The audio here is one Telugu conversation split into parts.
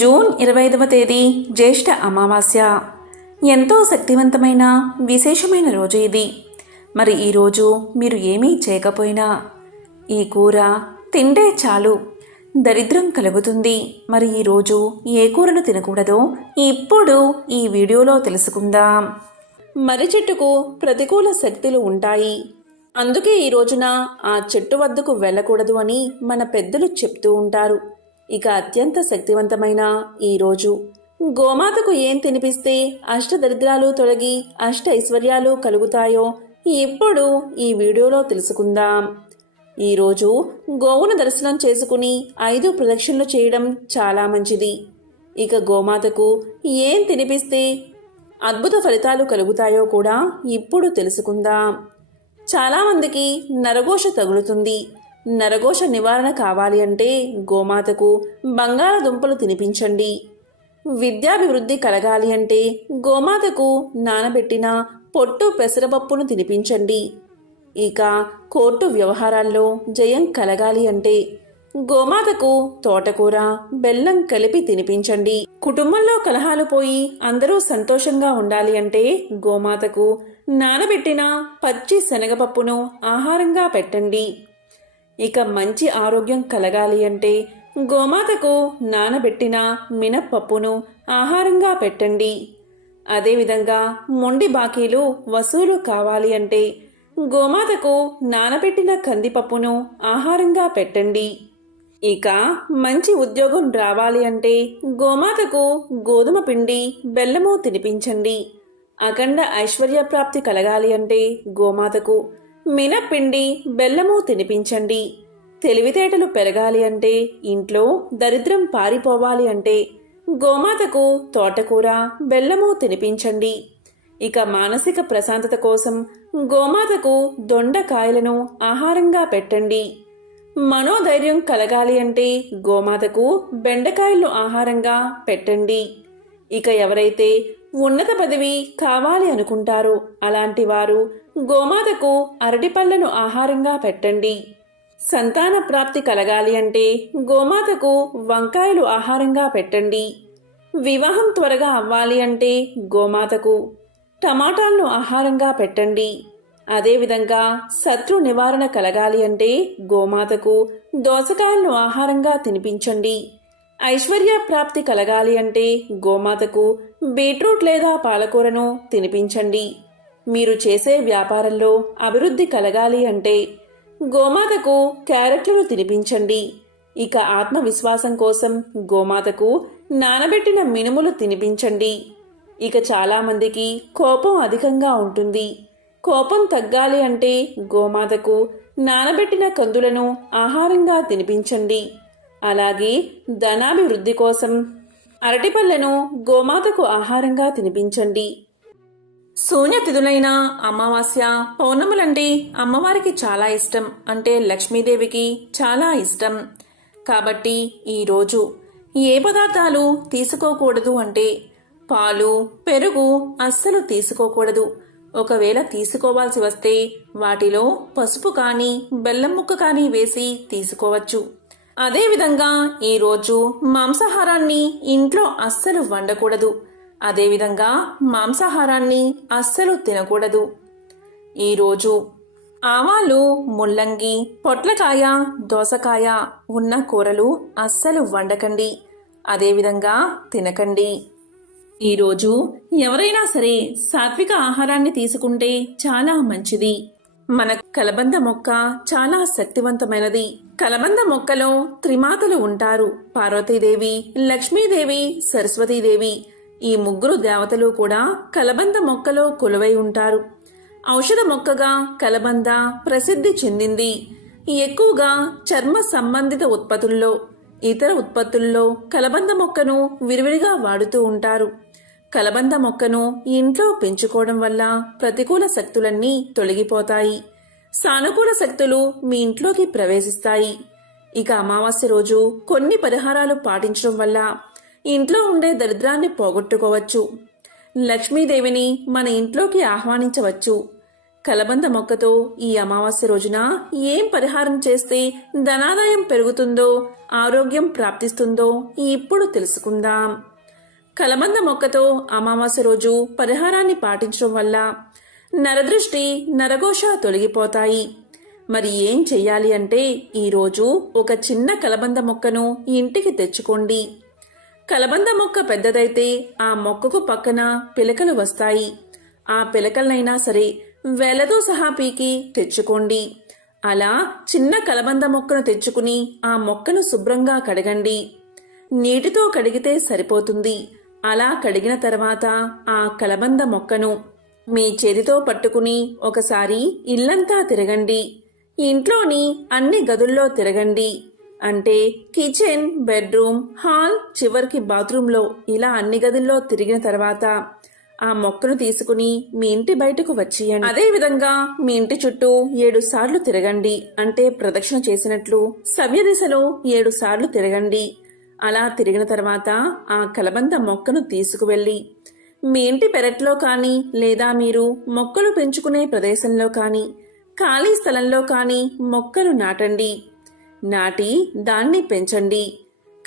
జూన్ ఇరవై ఐదవ తేదీ జ్యేష్ఠ అమావాస్య ఎంతో శక్తివంతమైన విశేషమైన రోజు ఇది మరి ఈరోజు మీరు ఏమీ చేయకపోయినా ఈ కూర తింటే చాలు దరిద్రం కలుగుతుంది మరి ఈరోజు ఏ కూరను తినకూడదో ఇప్పుడు ఈ వీడియోలో తెలుసుకుందాం మరి చెట్టుకు ప్రతికూల శక్తులు ఉంటాయి అందుకే ఈ రోజున ఆ చెట్టు వద్దకు వెళ్ళకూడదు అని మన పెద్దలు చెప్తూ ఉంటారు ఇక అత్యంత శక్తివంతమైన ఈరోజు గోమాతకు ఏం తినిపిస్తే అష్టదరిద్రాలు తొలగి అష్ట ఐశ్వర్యాలు కలుగుతాయో ఇప్పుడు ఈ వీడియోలో తెలుసుకుందాం ఈరోజు గోవును దర్శనం చేసుకుని ఐదు ప్రదక్షిణలు చేయడం చాలా మంచిది ఇక గోమాతకు ఏం తినిపిస్తే అద్భుత ఫలితాలు కలుగుతాయో కూడా ఇప్పుడు తెలుసుకుందాం చాలామందికి నరఘోష తగులుతుంది నరఘోష నివారణ కావాలి అంటే గోమాతకు బంగాళదుంపలు తినిపించండి విద్యాభివృద్ధి కలగాలి అంటే గోమాతకు నానబెట్టిన పొట్టు పెసరపప్పును తినిపించండి ఇక కోర్టు వ్యవహారాల్లో జయం కలగాలి అంటే గోమాతకు తోటకూర బెల్లం కలిపి తినిపించండి కుటుంబంలో కలహాలు పోయి అందరూ సంతోషంగా ఉండాలి అంటే గోమాతకు నానబెట్టిన పచ్చి శనగపప్పును ఆహారంగా పెట్టండి ఇక మంచి ఆరోగ్యం కలగాలి అంటే గోమాతకు నానబెట్టిన మినప్పప్పును ఆహారంగా పెట్టండి అదేవిధంగా మొండి బాకీలు వసూలు కావాలి అంటే గోమాతకు నానబెట్టిన కందిపప్పును ఆహారంగా పెట్టండి ఇక మంచి ఉద్యోగం రావాలి అంటే గోమాతకు గోధుమ పిండి బెల్లము తినిపించండి అఖండ ఐశ్వర్య ప్రాప్తి కలగాలి అంటే గోమాతకు మినపిండి బెల్లము తినిపించండి తెలివితేటలు పెరగాలి అంటే ఇంట్లో దరిద్రం పారిపోవాలి అంటే గోమాతకు తోటకూర బెల్లము తినిపించండి ఇక మానసిక ప్రశాంతత కోసం గోమాతకు దొండకాయలను ఆహారంగా పెట్టండి మనోధైర్యం కలగాలి అంటే గోమాతకు బెండకాయలు ఆహారంగా పెట్టండి ఇక ఎవరైతే ఉన్నత పదవి కావాలి అనుకుంటారో అలాంటి వారు గోమాతకు అరటిపళ్లను ఆహారంగా పెట్టండి సంతాన ప్రాప్తి కలగాలి అంటే గోమాతకు వంకాయలు ఆహారంగా పెట్టండి వివాహం త్వరగా అవ్వాలి అంటే గోమాతకు టమాటాలను ఆహారంగా పెట్టండి అదేవిధంగా శత్రు నివారణ కలగాలి అంటే గోమాతకు దోసకాయలను ఆహారంగా తినిపించండి ఐశ్వర్య ప్రాప్తి కలగాలి అంటే గోమాతకు బీట్రూట్ లేదా పాలకూరను తినిపించండి మీరు చేసే వ్యాపారంలో అభివృద్ధి కలగాలి అంటే గోమాతకు క్యారెట్లను తినిపించండి ఇక ఆత్మవిశ్వాసం కోసం గోమాతకు నానబెట్టిన మినుములు తినిపించండి ఇక చాలామందికి కోపం అధికంగా ఉంటుంది కోపం తగ్గాలి అంటే గోమాతకు నానబెట్టిన కందులను ఆహారంగా తినిపించండి అలాగే ధనాభివృద్ధి కోసం అరటిపళ్ళను గోమాతకు ఆహారంగా తినిపించండి శూన్యతిథులైన అమావాస్య పౌర్ణములంటే అమ్మవారికి చాలా ఇష్టం అంటే లక్ష్మీదేవికి చాలా ఇష్టం కాబట్టి ఈరోజు ఏ పదార్థాలు తీసుకోకూడదు అంటే పాలు పెరుగు అస్సలు తీసుకోకూడదు ఒకవేళ తీసుకోవాల్సి వస్తే వాటిలో పసుపు కానీ బెల్లం ముక్క కానీ వేసి తీసుకోవచ్చు అదేవిధంగా ఈరోజు మాంసాహారాన్ని ఇంట్లో అస్సలు వండకూడదు అదేవిధంగా మాంసాహారాన్ని అస్సలు తినకూడదు ఈరోజు ఆవాలు ముల్లంగి పొట్లకాయ దోసకాయ ఉన్న కూరలు అస్సలు వండకండి అదేవిధంగా తినకండి ఈరోజు ఎవరైనా సరే సాత్విక ఆహారాన్ని తీసుకుంటే చాలా మంచిది మన కలబంద మొక్క చాలా శక్తివంతమైనది కలబంద మొక్కలో త్రిమాతలు ఉంటారు పార్వతీదేవి లక్ష్మీదేవి సరస్వతీదేవి ఈ ముగ్గురు దేవతలు కూడా కలబంద మొక్కలో కొలువై ఉంటారు ఔషధ మొక్కగా కలబంద ప్రసిద్ధి చెందింది ఎక్కువగా చర్మ సంబంధిత ఉత్పత్తుల్లో ఇతర ఉత్పత్తుల్లో కలబంద మొక్కను విరివిడిగా వాడుతూ ఉంటారు కలబంద మొక్కను ఇంట్లో పెంచుకోవడం వల్ల ప్రతికూల శక్తులన్నీ తొలగిపోతాయి సానుకూల శక్తులు మీ ఇంట్లోకి ప్రవేశిస్తాయి ఇక అమావాస్య రోజు కొన్ని పరిహారాలు పాటించడం వల్ల ఇంట్లో ఉండే దరిద్రాన్ని పోగొట్టుకోవచ్చు లక్ష్మీదేవిని మన ఇంట్లోకి ఆహ్వానించవచ్చు కలబంద మొక్కతో ఈ అమావాస్య రోజున ఏం పరిహారం చేస్తే ధనాదాయం పెరుగుతుందో ఆరోగ్యం ప్రాప్తిస్తుందో ఇప్పుడు తెలుసుకుందాం కలబంద మొక్కతో అమావాస్య రోజు పరిహారాన్ని పాటించడం వల్ల నరదృష్టి నరఘోష తొలగిపోతాయి మరి ఏం చెయ్యాలి అంటే ఈరోజు ఒక చిన్న కలబంద మొక్కను ఇంటికి తెచ్చుకోండి కలబంద మొక్క పెద్దదైతే ఆ మొక్కకు పక్కన పిలకలు వస్తాయి ఆ పిలకలనైనా సరే వెలతో సహా పీకి తెచ్చుకోండి అలా చిన్న కలబంద మొక్కను తెచ్చుకుని ఆ మొక్కను శుభ్రంగా కడగండి నీటితో కడిగితే సరిపోతుంది అలా కడిగిన తర్వాత ఆ కలబంద మొక్కను మీ చేతితో పట్టుకుని ఒకసారి ఇల్లంతా తిరగండి ఇంట్లోని అన్ని గదుల్లో తిరగండి అంటే కిచెన్ బెడ్రూమ్ హాల్ చివరికి బాత్రూంలో ఇలా అన్ని గదుల్లో తిరిగిన తర్వాత ఆ మొక్కను తీసుకుని మీ ఇంటి బయటకు వచ్చేయండి అదే విధంగా మీ ఇంటి చుట్టూ ఏడు సార్లు తిరగండి అంటే ప్రదక్షిణ చేసినట్లు సవ్య దిశలో ఏడు సార్లు తిరగండి అలా తిరిగిన తర్వాత ఆ కలబంద మొక్కను తీసుకువెళ్ళి మీ ఇంటి పెరట్లో కానీ లేదా మీరు మొక్కలు పెంచుకునే ప్రదేశంలో కానీ ఖాళీ స్థలంలో కానీ మొక్కలు నాటండి నాటి దాన్ని పెంచండి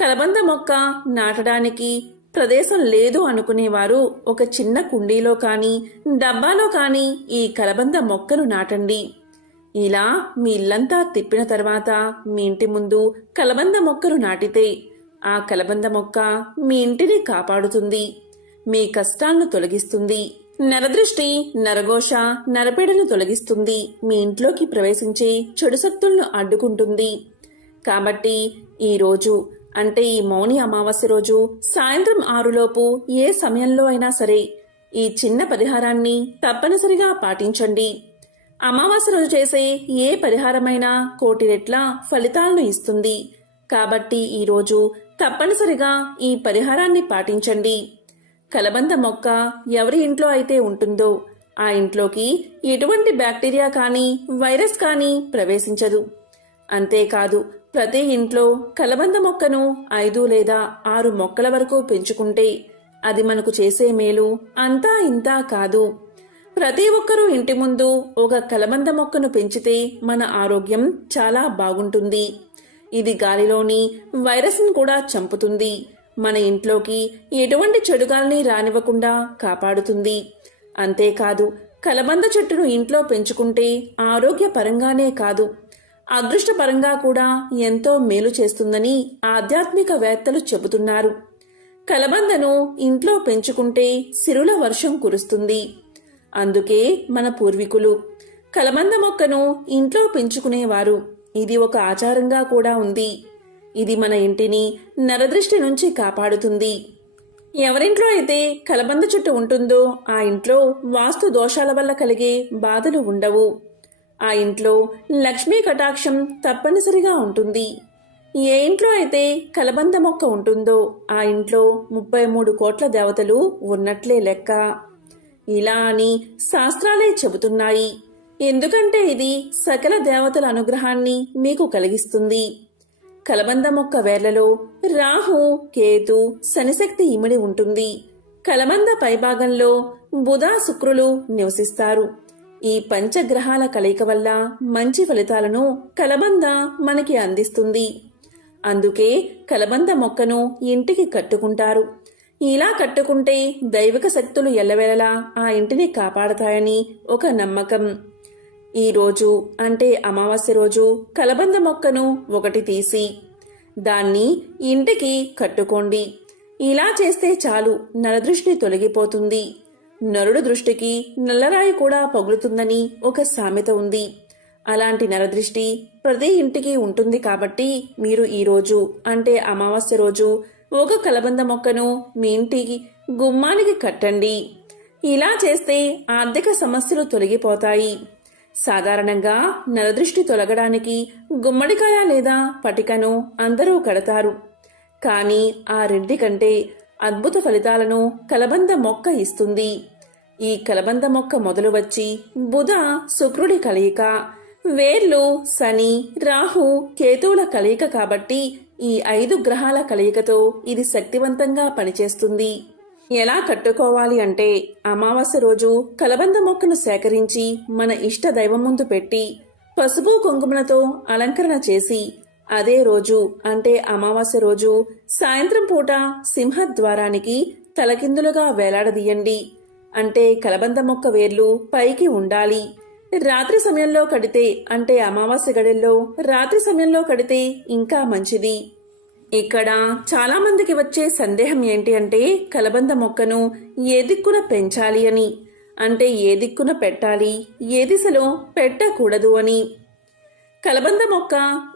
కలబంద మొక్క నాటడానికి ప్రదేశం లేదు అనుకునేవారు ఒక చిన్న కుండీలో కానీ డబ్బాలో కానీ ఈ కలబంద మొక్కను నాటండి ఇలా మీ ఇల్లంతా తిప్పిన తర్వాత మీ ఇంటి ముందు కలబంద మొక్కను నాటితే ఆ కలబంద మొక్క మీ ఇంటిని కాపాడుతుంది మీ కష్టాలను తొలగిస్తుంది నరదృష్టి నరఘోష నరపీడను తొలగిస్తుంది మీ ఇంట్లోకి ప్రవేశించే చెడుశక్తులను అడ్డుకుంటుంది కాబట్టి ఈరోజు అంటే ఈ మౌని అమావాస్య రోజు సాయంత్రం ఆరులోపు ఏ సమయంలో అయినా సరే ఈ చిన్న పరిహారాన్ని తప్పనిసరిగా పాటించండి అమావాస్య రోజు చేసే ఏ పరిహారమైనా కోటి రెట్ల ఫలితాలను ఇస్తుంది కాబట్టి ఈరోజు తప్పనిసరిగా ఈ పరిహారాన్ని పాటించండి కలబంద మొక్క ఎవరి ఇంట్లో అయితే ఉంటుందో ఆ ఇంట్లోకి ఎటువంటి బ్యాక్టీరియా కానీ వైరస్ కానీ ప్రవేశించదు అంతేకాదు ప్రతి ఇంట్లో కలబంద మొక్కను ఐదు లేదా ఆరు మొక్కల వరకు పెంచుకుంటే అది మనకు చేసే మేలు అంతా ఇంతా కాదు ప్రతి ఒక్కరూ ఇంటి ముందు ఒక కలబంద మొక్కను పెంచితే మన ఆరోగ్యం చాలా బాగుంటుంది ఇది గాలిలోని వైరస్ను కూడా చంపుతుంది మన ఇంట్లోకి ఎటువంటి చెడుగాల్ని రానివ్వకుండా కాపాడుతుంది అంతేకాదు కలబంద చెట్టును ఇంట్లో పెంచుకుంటే ఆరోగ్యపరంగానే కాదు అదృష్టపరంగా కూడా ఎంతో మేలు చేస్తుందని ఆధ్యాత్మిక వేత్తలు చెబుతున్నారు కలబందను ఇంట్లో పెంచుకుంటే సిరుల వర్షం కురుస్తుంది అందుకే మన పూర్వీకులు కలబంద మొక్కను ఇంట్లో పెంచుకునేవారు ఇది ఒక ఆచారంగా కూడా ఉంది ఇది మన ఇంటిని నరదృష్టి నుంచి కాపాడుతుంది ఎవరింట్లో అయితే కలబంద చుట్టూ ఉంటుందో ఆ ఇంట్లో వాస్తు దోషాల వల్ల కలిగే బాధలు ఉండవు ఆ ఇంట్లో లక్ష్మీ కటాక్షం తప్పనిసరిగా ఉంటుంది ఏ ఇంట్లో అయితే కలబంద మొక్క ఉంటుందో ఆ ఇంట్లో ముప్పై మూడు కోట్ల దేవతలు ఉన్నట్లే లెక్క ఇలా అని శాస్త్రాలే చెబుతున్నాయి ఎందుకంటే ఇది సకల దేవతల అనుగ్రహాన్ని మీకు కలిగిస్తుంది కలబంద మొక్క వేర్లలో రాహు కేతు శనిశక్తి ఇమిడి ఉంటుంది కలబంద పైభాగంలో బుధ శుక్రులు నివసిస్తారు ఈ పంచగ్రహాల కలయిక వల్ల మంచి ఫలితాలను కలబంద మనకి అందిస్తుంది అందుకే కలబంద మొక్కను ఇంటికి కట్టుకుంటారు ఇలా కట్టుకుంటే దైవిక శక్తులు ఎల్లవేళలా ఆ ఇంటిని కాపాడతాయని ఒక నమ్మకం ఈ రోజు అంటే అమావాస్య రోజు కలబంద మొక్కను ఒకటి తీసి దాన్ని ఇంటికి కట్టుకోండి ఇలా చేస్తే చాలు నరదృష్టి తొలగిపోతుంది నరుడు దృష్టికి నల్లరాయి కూడా పగులుతుందని ఒక సామెత ఉంది అలాంటి నరదృష్టి ప్రతి ఇంటికి ఉంటుంది కాబట్టి మీరు ఈరోజు అంటే అమావాస్య రోజు ఒక కలబంద మొక్కను మీ ఇంటికి గుమ్మానికి కట్టండి ఇలా చేస్తే ఆర్థిక సమస్యలు తొలగిపోతాయి సాధారణంగా నరదృష్టి తొలగడానికి గుమ్మడికాయ లేదా పటికను అందరూ కడతారు కానీ ఆ రెడ్డి కంటే అద్భుత ఫలితాలను కలబంద మొక్క ఇస్తుంది ఈ కలబంద మొక్క మొదలు వచ్చి బుధ శుక్రుడి కలయిక వేర్లు శని రాహు కేతువుల కలయిక కాబట్టి ఈ ఐదు గ్రహాల కలయికతో ఇది శక్తివంతంగా పనిచేస్తుంది ఎలా కట్టుకోవాలి అంటే అమావాస్య రోజు కలబంద మొక్కను సేకరించి మన ఇష్ట దైవం ముందు పెట్టి పసుపు కుంకుమలతో అలంకరణ చేసి అదే రోజు అంటే అమావాస్య రోజు సాయంత్రం పూట సింహద్వారానికి తలకిందులుగా వేలాడదీయండి అంటే కలబంద మొక్క వేర్లు పైకి ఉండాలి రాత్రి సమయంలో కడితే అంటే అమావాస్య గడిల్లో రాత్రి సమయంలో కడితే ఇంకా మంచిది ఇక్కడ చాలామందికి వచ్చే సందేహం ఏంటి అంటే కలబంద మొక్కను ఏ దిక్కున పెంచాలి అని అంటే ఏ దిక్కున పెట్టాలి ఏ దిశలో పెట్టకూడదు అని కలబంద మొక్క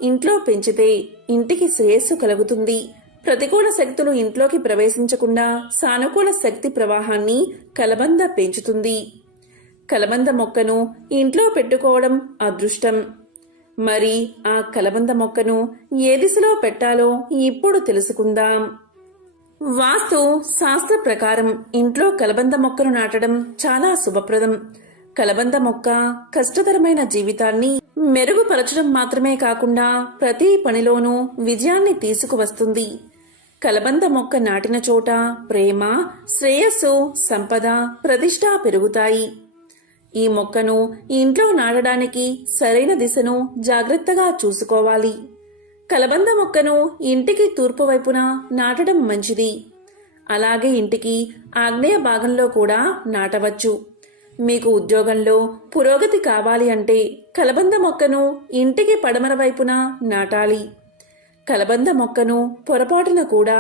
ఇంట్లో పెంచితే ఇంటికి శ్రేయస్సు కలుగుతుంది ప్రతికూల శక్తులు ఇంట్లోకి ప్రవేశించకుండా సానుకూల శక్తి ప్రవాహాన్ని కలబంద పెంచుతుంది కలబంద మొక్కను ఇంట్లో పెట్టుకోవడం అదృష్టం మరి ఆ కలబంద మొక్కను ఏ దిశలో పెట్టాలో ఇప్పుడు తెలుసుకుందాం వాస్తు శాస్త్ర ప్రకారం ఇంట్లో కలబంద మొక్కను నాటడం చాలా శుభప్రదం కలబంద మొక్క కష్టతరమైన జీవితాన్ని మెరుగుపరచడం మాత్రమే కాకుండా ప్రతి పనిలోనూ విజయాన్ని తీసుకువస్తుంది కలబంద మొక్క నాటిన చోట ప్రేమ శ్రేయస్సు సంపద ప్రతిష్ట పెరుగుతాయి ఈ మొక్కను ఇంట్లో నాటడానికి సరైన దిశను జాగ్రత్తగా చూసుకోవాలి కలబంద మొక్కను ఇంటికి తూర్పు వైపున నాటడం మంచిది అలాగే ఇంటికి ఆగ్నేయ భాగంలో కూడా నాటవచ్చు మీకు ఉద్యోగంలో పురోగతి కావాలి అంటే కలబంద మొక్కను ఇంటికి పడమర వైపున నాటాలి కలబంద మొక్కను పొరపాటున కూడా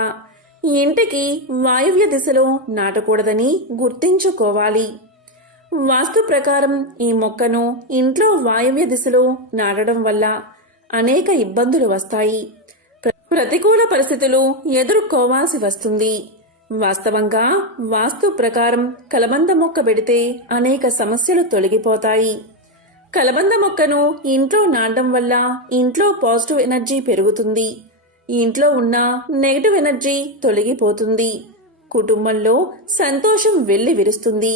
ఇంటికి వాయువ్య దిశలో నాటకూడదని గుర్తించుకోవాలి వాస్తు ప్రకారం ఈ మొక్కను ఇంట్లో వాయువ్య దిశలో నాటడం వల్ల అనేక ఇబ్బందులు వస్తాయి ప్రతికూల పరిస్థితులు ఎదుర్కోవాల్సి వస్తుంది వాస్తవంగా వాస్తు ప్రకారం కలబంద మొక్క పెడితే అనేక సమస్యలు తొలగిపోతాయి కలబంద మొక్కను ఇంట్లో నాటడం వల్ల ఇంట్లో పాజిటివ్ ఎనర్జీ పెరుగుతుంది ఇంట్లో ఉన్న నెగటివ్ ఎనర్జీ తొలగిపోతుంది కుటుంబంలో సంతోషం వెళ్లి విరుస్తుంది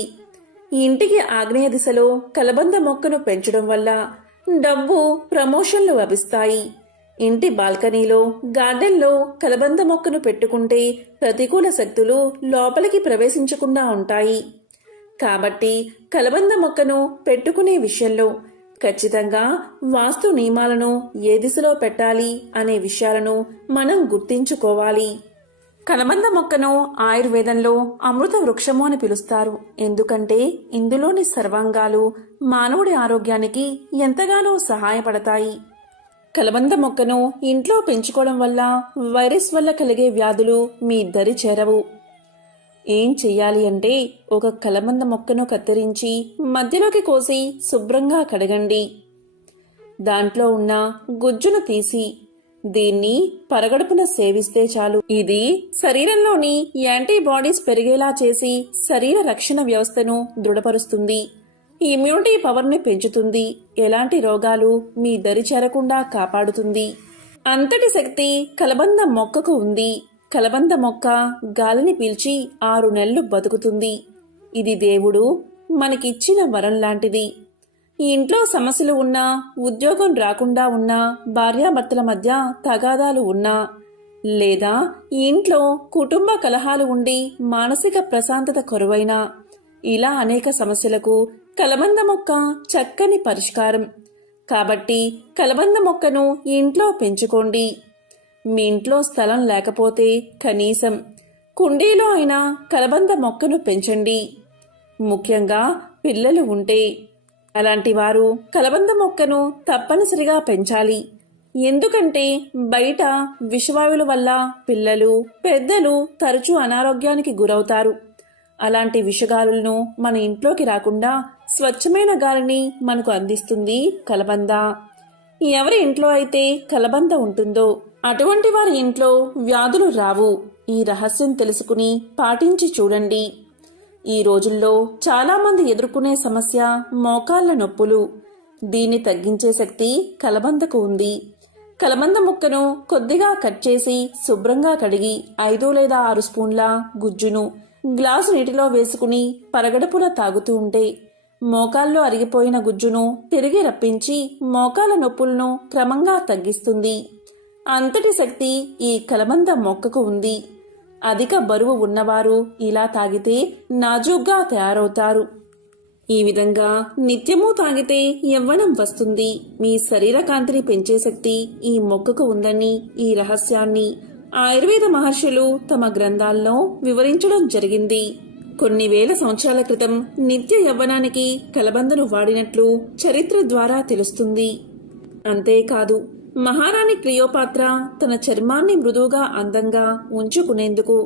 ఇంటికి ఆగ్నేయ దిశలో కలబంద మొక్కను పెంచడం వల్ల డబ్బు ప్రమోషన్లు లభిస్తాయి ఇంటి బాల్కనీలో గార్డెన్లో కలబంద మొక్కను పెట్టుకుంటే ప్రతికూల శక్తులు లోపలికి ప్రవేశించకుండా ఉంటాయి కాబట్టి కలబంద మొక్కను పెట్టుకునే విషయంలో ఖచ్చితంగా వాస్తు నియమాలను ఏ దిశలో పెట్టాలి అనే విషయాలను మనం గుర్తించుకోవాలి కలబంద మొక్కను ఆయుర్వేదంలో అమృత వృక్షము అని పిలుస్తారు ఎందుకంటే ఇందులోని సర్వాంగాలు మానవుడి ఆరోగ్యానికి ఎంతగానో సహాయపడతాయి కలబంద మొక్కను ఇంట్లో పెంచుకోవడం వల్ల వైరస్ వల్ల కలిగే వ్యాధులు మీ దరి చేరవు ఏం చెయ్యాలి అంటే ఒక కలబంద మొక్కను కత్తిరించి మధ్యలోకి కోసి శుభ్రంగా కడగండి దాంట్లో ఉన్న గుజ్జును తీసి దీన్ని పరగడుపున సేవిస్తే చాలు ఇది శరీరంలోని యాంటీబాడీస్ పెరిగేలా చేసి శరీర రక్షణ వ్యవస్థను దృఢపరుస్తుంది ఇమ్యూనిటీ పవర్ని పెంచుతుంది ఎలాంటి రోగాలు మీ దరి చేరకుండా కాపాడుతుంది అంతటి శక్తి కలబంద మొక్కకు ఉంది కలబంద మొక్క గాలిని పీల్చి ఆరు నెలలు బతుకుతుంది ఇది దేవుడు మనకిచ్చిన వరం లాంటిది ఇంట్లో సమస్యలు ఉన్నా ఉద్యోగం రాకుండా ఉన్నా భార్యాభర్తల మధ్య తగాదాలు ఉన్నా లేదా ఇంట్లో కుటుంబ కలహాలు ఉండి మానసిక ప్రశాంతత కొరువైనా ఇలా అనేక సమస్యలకు కలబంద మొక్క చక్కని పరిష్కారం కాబట్టి కలబంద మొక్కను ఇంట్లో పెంచుకోండి మీ ఇంట్లో స్థలం లేకపోతే కనీసం కుండీలో అయినా కలబంద మొక్కను పెంచండి ముఖ్యంగా పిల్లలు ఉంటే అలాంటి వారు కలబంద మొక్కను తప్పనిసరిగా పెంచాలి ఎందుకంటే బయట విషవాయువుల వల్ల పిల్లలు పెద్దలు తరచూ అనారోగ్యానికి గురవుతారు అలాంటి విషగాలులను మన ఇంట్లోకి రాకుండా స్వచ్ఛమైన గాలిని మనకు అందిస్తుంది కలబంద ఎవరి ఇంట్లో అయితే కలబంద ఉంటుందో అటువంటి వారి ఇంట్లో వ్యాధులు రావు ఈ రహస్యం తెలుసుకుని పాటించి చూడండి ఈ రోజుల్లో చాలామంది ఎదుర్కొనే సమస్య మోకాళ్ల నొప్పులు దీన్ని తగ్గించే శక్తి కలబందకు ఉంది కలబంద ముక్కను కొద్దిగా కట్ చేసి శుభ్రంగా కడిగి ఐదు లేదా ఆరు స్పూన్ల గుజ్జును గ్లాసు నీటిలో వేసుకుని పరగడుపున తాగుతూ ఉంటే మోకాల్లో అరిగిపోయిన గుజ్జును తిరిగి రప్పించి మోకాల నొప్పులను క్రమంగా తగ్గిస్తుంది అంతటి శక్తి ఈ కలబంద మొక్కకు ఉంది అధిక బరువు ఉన్నవారు ఇలా తాగితే నాజూగ్గా తయారవుతారు ఈ విధంగా నిత్యమూ తాగితే యవ్వనం వస్తుంది మీ శరీర కాంతిని పెంచే శక్తి ఈ మొక్కకు ఉందని ఈ రహస్యాన్ని ఆయుర్వేద మహర్షులు తమ గ్రంథాల్లో వివరించడం జరిగింది కొన్ని వేల సంవత్సరాల క్రితం నిత్య యవ్వనానికి కలబందను వాడినట్లు చరిత్ర ద్వారా తెలుస్తుంది అంతేకాదు మహారాణి క్లియోపాత్ర తన చర్మాన్ని మృదువుగా అందంగా ఉంచుకునేందుకు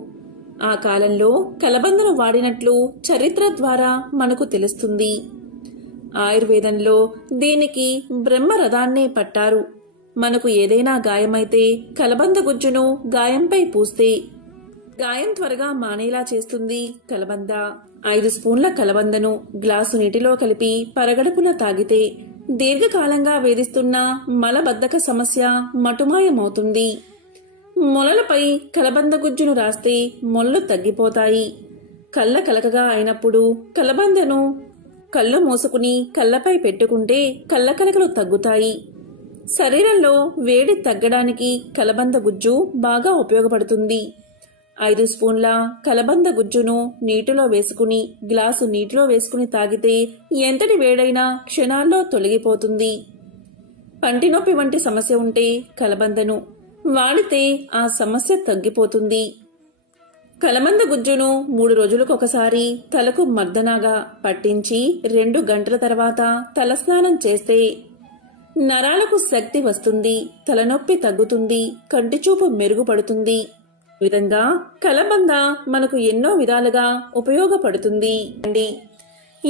ఆ కాలంలో కలబందను వాడినట్లు చరిత్ర ద్వారా మనకు తెలుస్తుంది ఆయుర్వేదంలో దీనికి బ్రహ్మరథాన్నే పట్టారు మనకు ఏదైనా గాయమైతే కలబంద గుజ్జును గాయంపై పూస్తే గాయం త్వరగా మానేలా చేస్తుంది కలబంద ఐదు స్పూన్ల కలబందను గ్లాసు నీటిలో కలిపి పరగడుపున తాగితే దీర్ఘకాలంగా వేధిస్తున్న మలబద్ధక సమస్య మటుమాయమవుతుంది మొలలపై కలబంద గుజ్జును రాస్తే మొల్లు తగ్గిపోతాయి కళ్ళ కలకగా అయినప్పుడు కలబందను కళ్ళు మూసుకుని కళ్ళపై పెట్టుకుంటే కళ్ళ కలకలు తగ్గుతాయి శరీరంలో వేడి తగ్గడానికి కలబంద గుజ్జు బాగా ఉపయోగపడుతుంది ఐదు స్పూన్ల కలబంద గుజ్జును నీటిలో వేసుకుని గ్లాసు నీటిలో వేసుకుని తాగితే ఎంతటి వేడైనా క్షణాల్లో తొలగిపోతుంది పంటి నొప్పి వంటి సమస్య ఉంటే కలబందను వాడితే ఆ సమస్య తగ్గిపోతుంది కలబంద గుజ్జును మూడు రోజులకు ఒకసారి తలకు మర్దనాగా పట్టించి రెండు గంటల తర్వాత తలస్నానం చేస్తే నరాలకు శక్తి వస్తుంది తలనొప్పి తగ్గుతుంది కంటిచూపు మెరుగుపడుతుంది విధంగా కలబంద మనకు ఎన్నో విధాలుగా ఉపయోగపడుతుంది అండి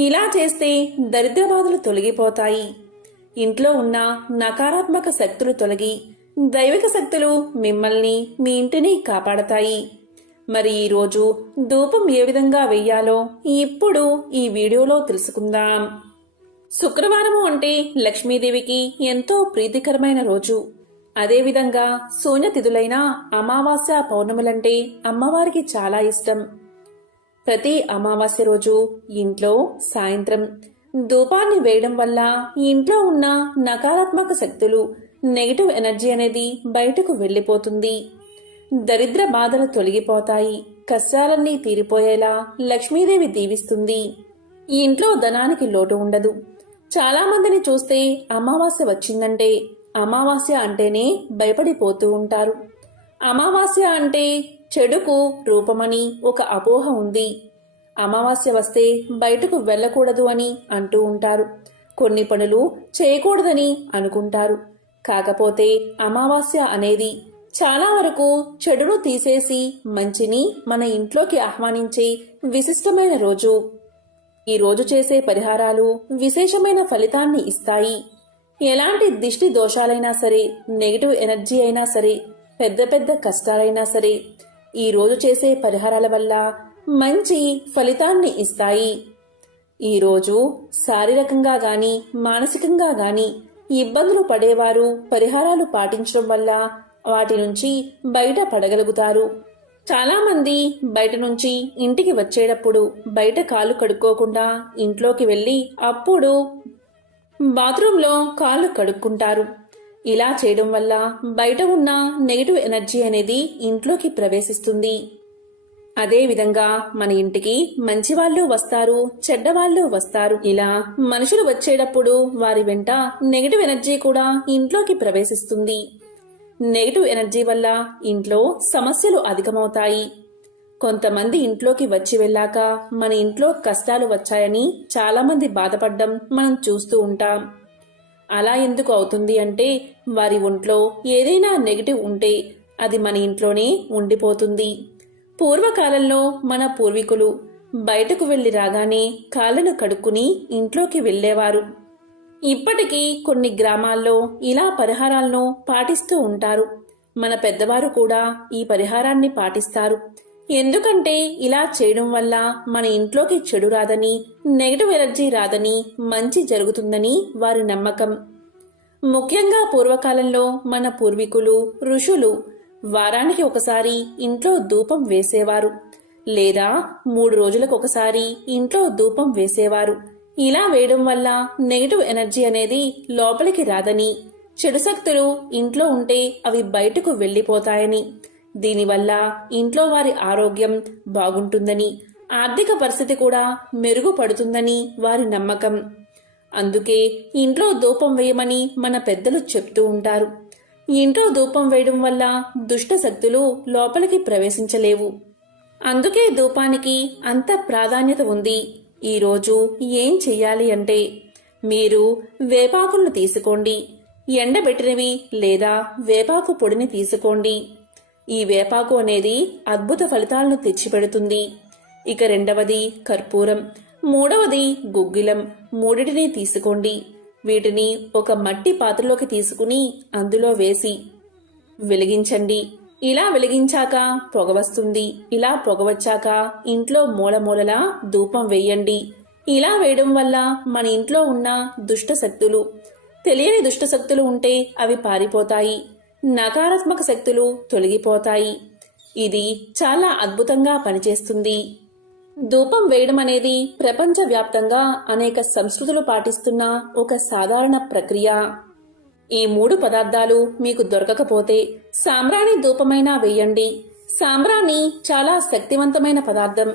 ఇలా చేస్తే దరిద్రవాదులు తొలగిపోతాయి ఇంట్లో ఉన్న నకారాత్మక శక్తులు తొలగి దైవిక శక్తులు మిమ్మల్ని మీ ఇంటిని కాపాడతాయి మరి ఈరోజు ధూపం ఏ విధంగా వెయ్యాలో ఇప్పుడు ఈ వీడియోలో తెలుసుకుందాం శుక్రవారము అంటే లక్ష్మీదేవికి ఎంతో ప్రీతికరమైన రోజు అదేవిధంగా శూన్యతిథులైన అమావాస్య పౌర్ణములంటే అమ్మవారికి చాలా ఇష్టం ప్రతి అమావాస్య రోజు ఇంట్లో సాయంత్రం ధూపాన్ని వేయడం వల్ల ఇంట్లో ఉన్న నకారాత్మక శక్తులు నెగిటివ్ ఎనర్జీ అనేది బయటకు వెళ్ళిపోతుంది దరిద్ర బాధలు తొలగిపోతాయి కష్టాలన్నీ తీరిపోయేలా లక్ష్మీదేవి దీవిస్తుంది ఇంట్లో ధనానికి లోటు ఉండదు చాలామందిని చూస్తే అమావాస్య వచ్చిందంటే అమావాస్య అంటేనే భయపడిపోతూ ఉంటారు అమావాస్య అంటే చెడుకు రూపమని ఒక అపోహ ఉంది అమావాస్య వస్తే బయటకు వెళ్ళకూడదు అని అంటూ ఉంటారు కొన్ని పనులు చేయకూడదని అనుకుంటారు కాకపోతే అమావాస్య అనేది చాలా వరకు చెడును తీసేసి మంచిని మన ఇంట్లోకి ఆహ్వానించే విశిష్టమైన రోజు ఈ రోజు చేసే పరిహారాలు విశేషమైన ఫలితాన్ని ఇస్తాయి ఎలాంటి దిష్టి దోషాలైనా సరే నెగిటివ్ ఎనర్జీ అయినా సరే పెద్ద పెద్ద కష్టాలైనా సరే ఈరోజు చేసే పరిహారాల వల్ల మంచి ఫలితాన్ని ఇస్తాయి ఈరోజు శారీరకంగా కానీ మానసికంగా కానీ ఇబ్బందులు పడేవారు పరిహారాలు పాటించడం వల్ల వాటి నుంచి బయట పడగలుగుతారు చాలామంది బయట నుంచి ఇంటికి వచ్చేటప్పుడు బయట కాలు కడుక్కోకుండా ఇంట్లోకి వెళ్ళి అప్పుడు బాత్రూంలో కాళ్ళు కడుక్కుంటారు ఇలా చేయడం వల్ల బయట ఉన్న నెగిటివ్ ఎనర్జీ అనేది ఇంట్లోకి ప్రవేశిస్తుంది అదేవిధంగా మన ఇంటికి మంచివాళ్ళు వస్తారు చెడ్డవాళ్ళు వస్తారు ఇలా మనుషులు వచ్చేటప్పుడు వారి వెంట నెగిటివ్ ఎనర్జీ కూడా ఇంట్లోకి ప్రవేశిస్తుంది నెగిటివ్ ఎనర్జీ వల్ల ఇంట్లో సమస్యలు అధికమవుతాయి కొంతమంది ఇంట్లోకి వచ్చి వెళ్ళాక మన ఇంట్లో కష్టాలు వచ్చాయని చాలామంది బాధపడ్డం మనం చూస్తూ ఉంటాం అలా ఎందుకు అవుతుంది అంటే వారి ఒంట్లో ఏదైనా నెగిటివ్ ఉంటే అది మన ఇంట్లోనే ఉండిపోతుంది పూర్వకాలంలో మన పూర్వీకులు బయటకు వెళ్ళి రాగానే కాళ్ళను కడుక్కుని ఇంట్లోకి వెళ్ళేవారు ఇప్పటికీ కొన్ని గ్రామాల్లో ఇలా పరిహారాలను పాటిస్తూ ఉంటారు మన పెద్దవారు కూడా ఈ పరిహారాన్ని పాటిస్తారు ఎందుకంటే ఇలా చేయడం వల్ల మన ఇంట్లోకి చెడు రాదని నెగటివ్ ఎనర్జీ రాదని మంచి జరుగుతుందని వారి నమ్మకం ముఖ్యంగా పూర్వకాలంలో మన పూర్వీకులు ఋషులు వారానికి ఒకసారి ఇంట్లో ధూపం వేసేవారు లేదా మూడు రోజులకు ఒకసారి ఇంట్లో ధూపం వేసేవారు ఇలా వేయడం వల్ల నెగటివ్ ఎనర్జీ అనేది లోపలికి రాదని చెడు శక్తులు ఇంట్లో ఉంటే అవి బయటకు వెళ్ళిపోతాయని దీనివల్ల ఇంట్లో వారి ఆరోగ్యం బాగుంటుందని ఆర్థిక పరిస్థితి కూడా మెరుగుపడుతుందని వారి నమ్మకం అందుకే ఇంట్లో ధూపం వేయమని మన పెద్దలు చెప్తూ ఉంటారు ఇంట్లో ధూపం వేయడం వల్ల దుష్ట శక్తులు లోపలికి ప్రవేశించలేవు అందుకే ధూపానికి అంత ప్రాధాన్యత ఉంది ఈరోజు ఏం చెయ్యాలి అంటే మీరు వేపాకులను తీసుకోండి ఎండబెట్టినవి లేదా వేపాకు పొడిని తీసుకోండి ఈ వేపాకు అనేది అద్భుత ఫలితాలను తెచ్చిపెడుతుంది ఇక రెండవది కర్పూరం మూడవది గుగ్గిలం మూడిటిని తీసుకోండి వీటిని ఒక మట్టి పాత్రలోకి తీసుకుని అందులో వేసి వెలిగించండి ఇలా వెలిగించాక పొగ వస్తుంది ఇలా పొగ వచ్చాక ఇంట్లో మూలమూలలా ధూపం వేయండి ఇలా వేయడం వల్ల మన ఇంట్లో ఉన్న దుష్ట శక్తులు తెలియని దుష్ట శక్తులు ఉంటే అవి పారిపోతాయి నకారాత్మక శక్తులు తొలగిపోతాయి ఇది చాలా అద్భుతంగా పనిచేస్తుంది ధూపం వేయడం అనేది ప్రపంచవ్యాప్తంగా అనేక సంస్కృతులు పాటిస్తున్న ఒక సాధారణ ప్రక్రియ ఈ మూడు పదార్థాలు మీకు దొరకకపోతే సాంబ్రాణి ధూపమైనా వేయండి సాంబ్రాణి చాలా శక్తివంతమైన పదార్థం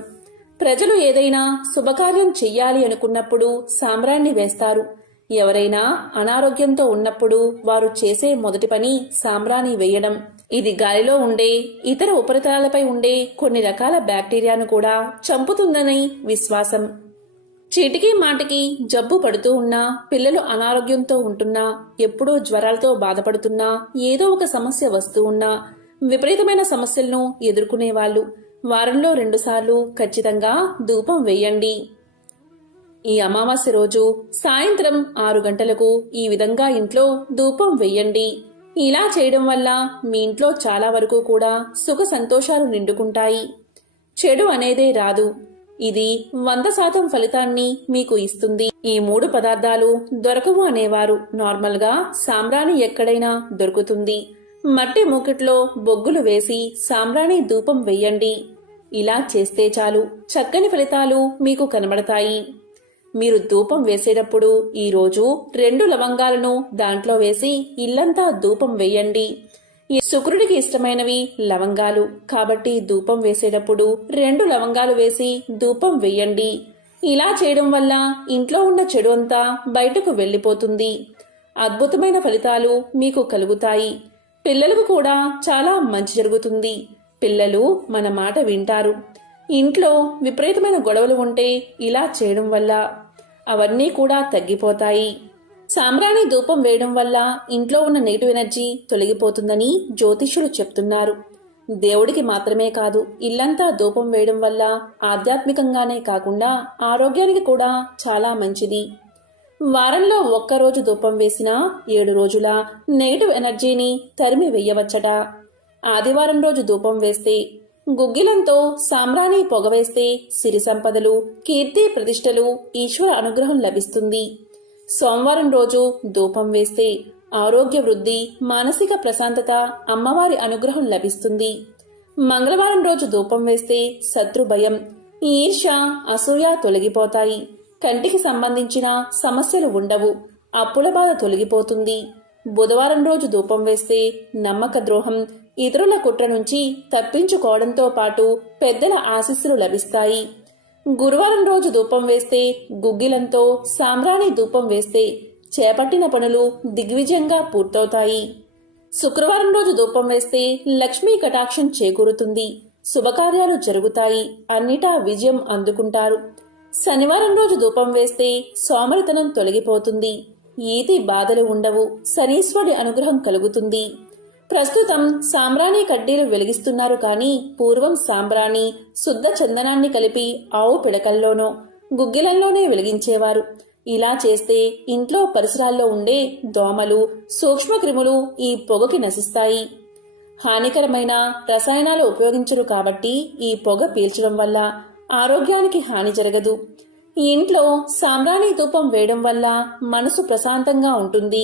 ప్రజలు ఏదైనా శుభకార్యం చెయ్యాలి అనుకున్నప్పుడు సాంబ్రాణ్ణి వేస్తారు ఎవరైనా అనారోగ్యంతో ఉన్నప్పుడు వారు చేసే మొదటి పని సాంబ్రాణి వేయడం ఇది గాలిలో ఉండే ఇతర ఉపరితలాలపై ఉండే కొన్ని రకాల బ్యాక్టీరియాను కూడా చంపుతుందని విశ్వాసం చీటికి మాటికి జబ్బు పడుతూ ఉన్నా పిల్లలు అనారోగ్యంతో ఉంటున్నా ఎప్పుడూ జ్వరాలతో బాధపడుతున్నా ఏదో ఒక సమస్య వస్తూ ఉన్నా విపరీతమైన సమస్యలను ఎదుర్కొనేవాళ్ళు వారంలో రెండుసార్లు ఖచ్చితంగా ధూపం వేయండి ఈ అమావాస్య రోజు సాయంత్రం ఆరు గంటలకు ఈ విధంగా ఇంట్లో ధూపం వెయ్యండి ఇలా చేయడం వల్ల మీ ఇంట్లో చాలా వరకు కూడా సుఖ సంతోషాలు నిండుకుంటాయి చెడు అనేదే రాదు ఇది వంద శాతం ఫలితాన్ని మీకు ఇస్తుంది ఈ మూడు పదార్థాలు దొరకవు అనేవారు నార్మల్గా సాంబ్రాణి ఎక్కడైనా దొరుకుతుంది మట్టి మూకిట్లో బొగ్గులు వేసి సాంబ్రాణి ధూపం వెయ్యండి ఇలా చేస్తే చాలు చక్కని ఫలితాలు మీకు కనబడతాయి మీరు ధూపం వేసేటప్పుడు ఈరోజు రెండు లవంగాలను దాంట్లో వేసి ఇల్లంతా ధూపం వేయండి శుక్రుడికి ఇష్టమైనవి లవంగాలు కాబట్టి ధూపం వేసేటప్పుడు రెండు లవంగాలు వేసి ధూపం వేయండి ఇలా చేయడం వల్ల ఇంట్లో ఉన్న చెడు అంతా బయటకు వెళ్ళిపోతుంది అద్భుతమైన ఫలితాలు మీకు కలుగుతాయి పిల్లలకు కూడా చాలా మంచి జరుగుతుంది పిల్లలు మన మాట వింటారు ఇంట్లో విపరీతమైన గొడవలు ఉంటే ఇలా చేయడం వల్ల అవన్నీ కూడా తగ్గిపోతాయి సాంబ్రాణి ధూపం వేయడం వల్ల ఇంట్లో ఉన్న నెగిటివ్ ఎనర్జీ తొలగిపోతుందని జ్యోతిష్యులు చెప్తున్నారు దేవుడికి మాత్రమే కాదు ఇల్లంతా ధూపం వేయడం వల్ల ఆధ్యాత్మికంగానే కాకుండా ఆరోగ్యానికి కూడా చాలా మంచిది వారంలో ఒక్కరోజు ధూపం వేసిన ఏడు రోజుల నెగిటివ్ ఎనర్జీని తరిమి వేయవచ్చట ఆదివారం రోజు ధూపం వేస్తే గుగ్గిలంతో సామ్రాణి పొగవేస్తే సిరి సంపదలు కీర్తి ప్రతిష్టలు ఈశ్వర అనుగ్రహం లభిస్తుంది సోమవారం రోజు ధూపం వేస్తే ఆరోగ్య వృద్ధి మానసిక ప్రశాంతత అమ్మవారి అనుగ్రహం లభిస్తుంది మంగళవారం రోజు ధూపం వేస్తే శత్రు భయం ఈర్ష అసూయ తొలగిపోతాయి కంటికి సంబంధించిన సమస్యలు ఉండవు అప్పుల బాధ తొలగిపోతుంది బుధవారం రోజు ధూపం వేస్తే నమ్మక ద్రోహం ఇతరుల కుట్ర నుంచి తప్పించుకోవడంతో పాటు పెద్దల ఆశీస్సులు లభిస్తాయి గురువారం రోజు ధూపం వేస్తే గుగ్గిలంతో సామ్రాణి ధూపం వేస్తే చేపట్టిన పనులు దిగ్విజయంగా పూర్తవుతాయి శుక్రవారం రోజు ధూపం వేస్తే లక్ష్మీ కటాక్షం చేకూరుతుంది శుభకార్యాలు జరుగుతాయి అన్నిటా విజయం అందుకుంటారు శనివారం రోజు ధూపం వేస్తే సోమరితనం తొలగిపోతుంది ఈతి బాధలు ఉండవు శనీశ్వరి అనుగ్రహం కలుగుతుంది ప్రస్తుతం సాంబ్రాణి కడ్డీలు వెలిగిస్తున్నారు కానీ పూర్వం సాంబ్రాణి శుద్ధ చందనాన్ని కలిపి ఆవు పిడకల్లోనో గుగ్గిలంలోనే వెలిగించేవారు ఇలా చేస్తే ఇంట్లో పరిసరాల్లో ఉండే దోమలు సూక్ష్మక్రిములు ఈ పొగకి నశిస్తాయి హానికరమైన రసాయనాలు ఉపయోగించరు కాబట్టి ఈ పొగ పీల్చడం వల్ల ఆరోగ్యానికి హాని జరగదు ఇంట్లో సాంబ్రాణి ధూపం వేయడం వల్ల మనసు ప్రశాంతంగా ఉంటుంది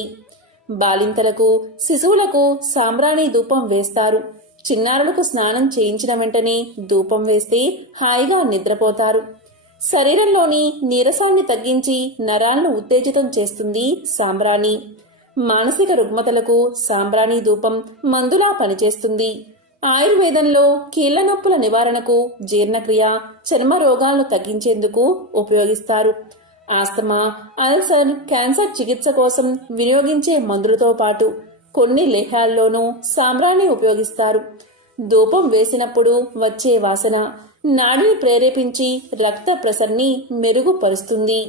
బాలింతలకు శిశువులకు సాంబ్రాణి ధూపం వేస్తారు చిన్నారులకు స్నానం చేయించిన వెంటనే ధూపం వేస్తే హాయిగా నిద్రపోతారు శరీరంలోని నీరసాన్ని తగ్గించి నరాలను ఉత్తేజితం చేస్తుంది సాంబ్రాణి మానసిక రుగ్మతలకు సాంబ్రాణి ధూపం మందులా పనిచేస్తుంది ఆయుర్వేదంలో కీళ్ల నొప్పుల నివారణకు జీర్ణక్రియ చర్మ రోగాలను తగ్గించేందుకు ఉపయోగిస్తారు ఆస్తమా అల్సర్ క్యాన్సర్ చికిత్స కోసం వినియోగించే మందులతో పాటు కొన్ని లేహాల్లోనూ సాంబ్రాన్ని ఉపయోగిస్తారు ధూపం వేసినప్పుడు వచ్చే వాసన నాడిని ప్రేరేపించి రక్త ప్రసరణి మెరుగుపరుస్తుంది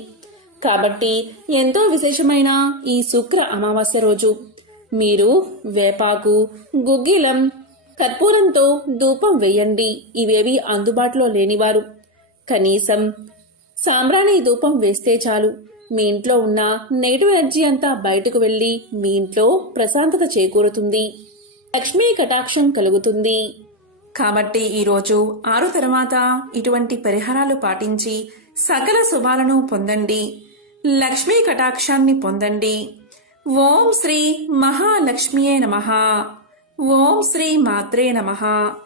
కాబట్టి ఎంతో విశేషమైన ఈ శుక్ర అమావాస్య రోజు మీరు వేపాకు గుగ్గిలం కర్పూరంతో ధూపం వేయండి ఇవేవి అందుబాటులో లేనివారు కనీసం సాంబ్రాణి ధూపం వేస్తే చాలు మీ ఇంట్లో ఉన్న నెగిటివ్ ఎనర్జీ అంతా బయటకు వెళ్ళి మీ ఇంట్లో ప్రశాంతత చేకూరుతుంది లక్ష్మీ కటాక్షం కలుగుతుంది కాబట్టి ఈరోజు ఆరు తర్వాత ఇటువంటి పరిహారాలు పాటించి సకల శుభాలను పొందండి లక్ష్మీ కటాక్షాన్ని పొందండి ఓం శ్రీ మహాలక్ష్మియే నమ ఓం శ్రీ మాత్రే నమ